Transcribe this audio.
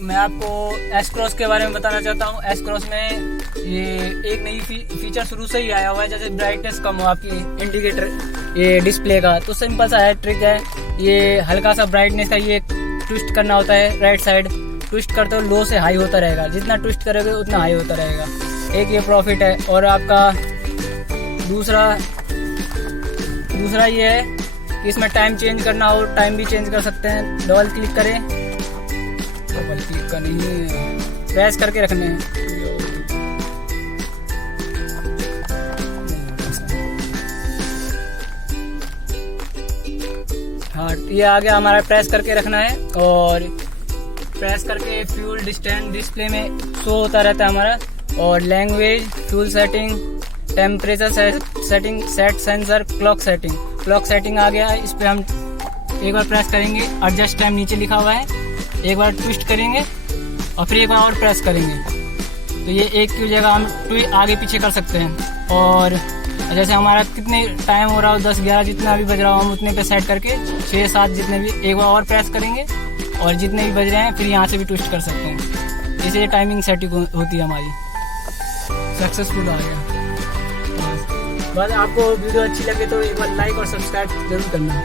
मैं आपको S cross के बारे में बताना चाहता हूँ। एस क्रॉस में ये एक नई फीचर शुरू से ही आया हुआ है, जैसे ब्राइटनेस कम हो आपकी इंडिकेटर ये डिस्प्ले का, तो सिंपल सा है, ट्रिक है ये। हल्का सा ब्राइटनेस का ये ट्विस्ट करना होता है, राइट साइड ट्विस्ट करते हो लो से हाई होता रहेगा, जितना ट्विस्ट करोगे उतना हाई होता रहेगा। एक ये प्रॉफिट है। और आपका दूसरा ये है कि इसमें टाइम चेंज करना हो, टाइम भी चेंज कर सकते हैं। डबल क्लिक करें, डबल क्लिक का नहीं, प्रेस करके रखने हैं। हाँ, ये आ गया हमारा, प्रेस करके रखना है। और प्रेस करके फ्यूल डिस्टेंस डिस्प्ले में शो होता रहता है हमारा। और language, fuel setting, temperature setting, set sensor, clock setting आ गया है। इस पर हम एक बार प्रेस करेंगे, एडजस्ट टाइम नीचे लिखा हुआ है, एक बार ट्विस्ट करेंगे और फिर एक बार और प्रेस करेंगे, तो ये एक की जगह हम आगे पीछे कर सकते हैं। और जैसे हमारा कितने टाइम हो रहा हो, 10, 11 जितना भी बज रहा हो, हम उतने पे सेट करके 6, 7 जितने भी, एक बार और प्रेस करेंगे और जितने भी बज रहे हैं फिर यहाँ से भी ट्विस्ट कर सकते हैं। इसे टाइमिंग सेटिंग होती है हमारी। सक्सेसफुल आ गया। बस आपको वीडियो अच्छी लगे तो एक बार लाइक और सब्सक्राइब जरूर करना।